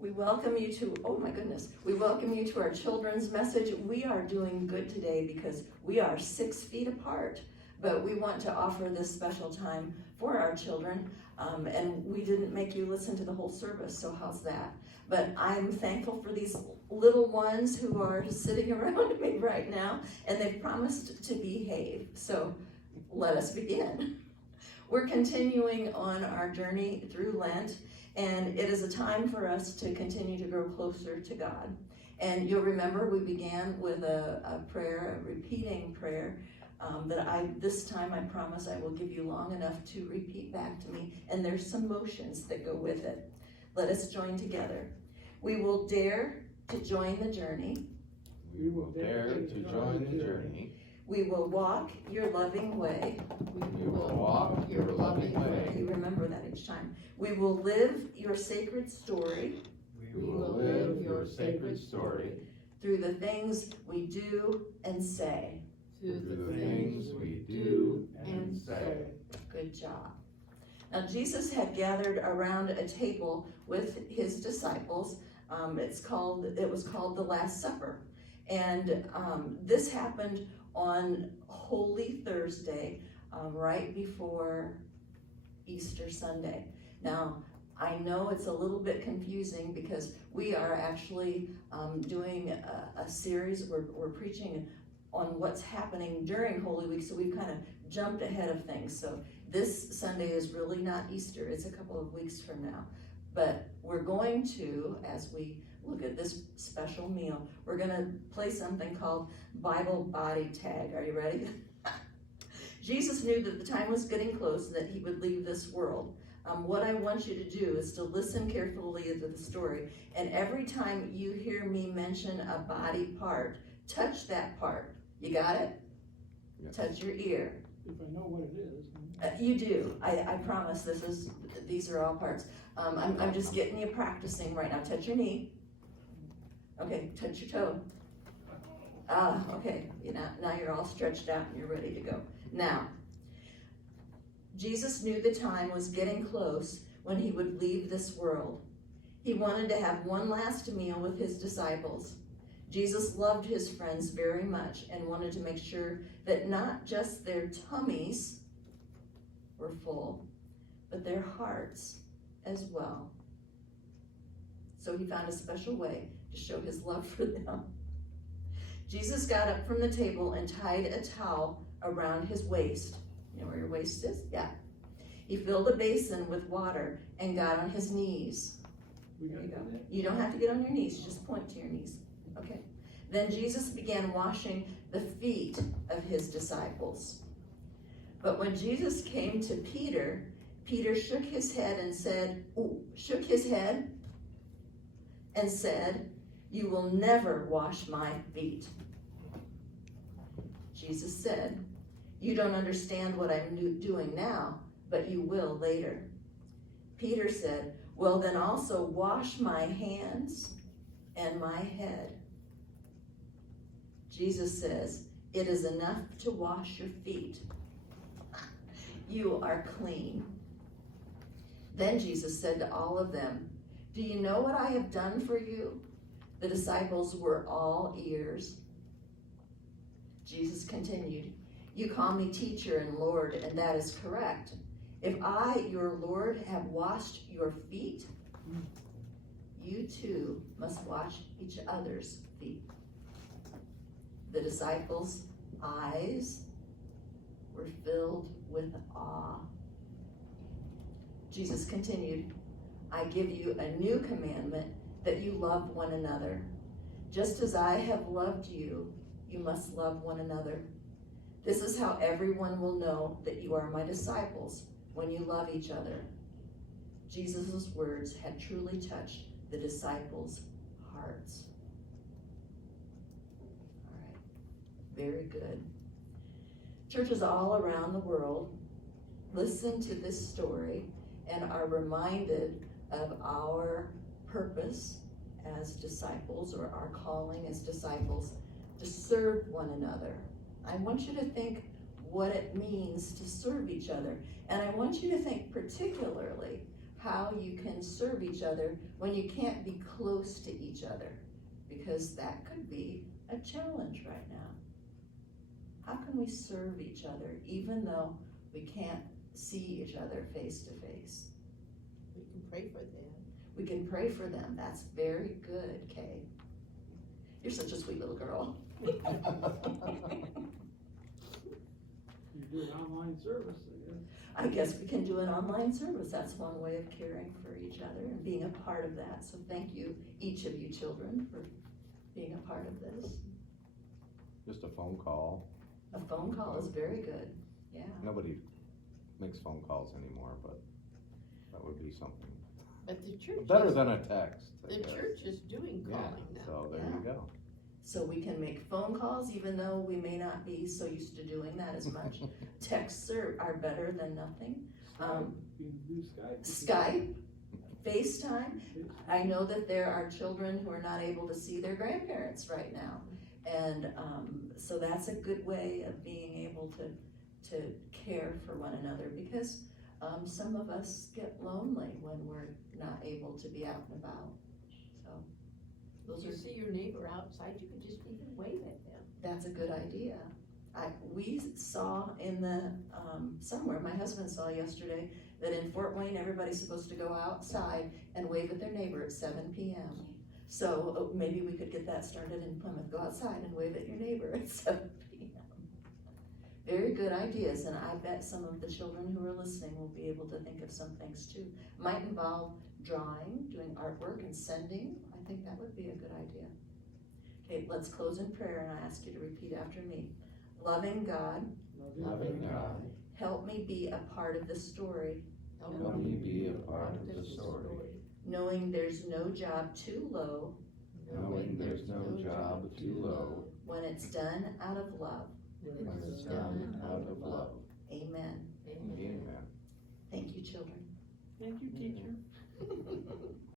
We welcome you to, oh my goodness, we welcome you to our children's message. We are doing good today because we are 6 feet apart, but we want to offer this special time for our children, and we didn't make you listen to the whole service, so how's that? But I'm thankful for these little ones who are sitting around me right now, and they've promised to behave, so let us begin. We're continuing on our journey through Lent, and it is a time for us to continue to grow closer to God. And you'll remember we began with a prayer, a repeating prayer, that this time I promise I will give you long enough to repeat back to me, and there's some motions that go with it. Let us join together. We will dare to join the journey. We will dare to join the journey. We will walk your loving way. We will walk your loving way. You remember that each time. We will live your sacred story. We will live your sacred story. Through the things we do and say. Through the things we do and say. Good job. Now Jesus had gathered around a table with his disciples. It was called the Last Supper. And this happened on Holy Thursday, right before Easter Sunday. Now, I know it's a little bit confusing because we are actually doing a series. We're preaching on what's happening during Holy Week, so we've kind of jumped ahead of things. So this Sunday is really not Easter. It's a couple of weeks from now. But we're going to, as we look at this special meal, we're going to play something called Bible Body Tag. Are you ready? Jesus knew that the time was getting close and that he would leave this world. What I want you to do is to listen carefully to the story, and every time you hear me mention a body part, touch that part. You got it? Yes. Touch your ear. If I know what it is. You do. I promise. These are all parts. I'm just getting you practicing right now. Touch your knee. Okay, touch your toe. Okay. Now you're all stretched out and you're ready to go. Now, Jesus knew the time was getting close when he would leave this world. He wanted to have one last meal with his disciples. Jesus loved his friends very much and wanted to make sure that not just their tummies were full, but their hearts as well. So he found a special way to show his love for them. Jesus got up from the table and tied a towel around his waist. You know where your waist is? Yeah. He filled a basin with water and got on his knees. There you go. You don't have to get on your knees, just point to your knees. Okay. Then Jesus began washing the feet of his disciples. But when Jesus came to Peter, Peter shook his head and said, "You will never wash my feet." Jesus said, "You don't understand what I'm doing now, but you will later." Peter said, "Well, then also wash my hands and my head." Jesus says, "It is enough to wash your feet. You are clean." Then Jesus said to all of them, "Do you know what I have done for you?" The disciples were all ears. Jesus continued, "You call me teacher and Lord, and that is correct. If I, your Lord, have washed your feet, you too must wash each other's feet." The disciples' eyes were filled with awe. Jesus continued, "I give you a new commandment, that you love one another. Just as I have loved you, you must love one another. This is how everyone will know that you are my disciples, when you love each other." Jesus' words had truly touched the disciples' hearts. All right, very good. Churches all around the world listen to this story and are reminded of our purpose as disciples, or our calling as disciples, to serve one another. I want you to think what it means to serve each other. And I want you to think particularly how you can serve each other when you can't be close to each other, because that could be a challenge right now. How can we serve each other even though we can't see each other face to face? We can pray for them. We can pray for them. That's very good, Kay. You're such a sweet little girl. You do an online service, I guess. I guess we can do an online service. That's one way of caring for each other and being a part of that. So thank you, each of you children, for being a part of this. Just a phone call. A phone call is very good, yeah. Nobody makes phone calls anymore, but that would be something. But the church. Better is- than a text. I The guess. church is doing Yeah, calling now. so there you go. So we can make phone calls even though we may not be so used to doing that as much. Texts are better than nothing. You can do Skype. Skype, FaceTime. I know that there are children who are not able to see their grandparents right now. And so that's a good way of being able to care for one another, because some of us get lonely when we're not able to be out and about. So those If you are, see your neighbor outside, you can just even wave at them. that's a good idea. We saw in the, somewhere, my husband saw yesterday, that in Fort Wayne, everybody's supposed to go outside and wave at their neighbor at 7 p.m. So maybe we could get that started in Plymouth. Go outside and wave at your neighbor at 7 p.m. Very good ideas, and I bet some of the children who are listening will be able to think of some things too. Might involve drawing, doing artwork, and sending. I think that would be a good idea. Okay, let's close in prayer, and I ask you to repeat after me. Loving God, Loving God, help me be a part of the story, help me be a part of the story, knowing there's no job too low knowing there's no job too low when it's done out of love. when it's done out of love. Amen. Amen. Thank you, children. Thank you, teacher.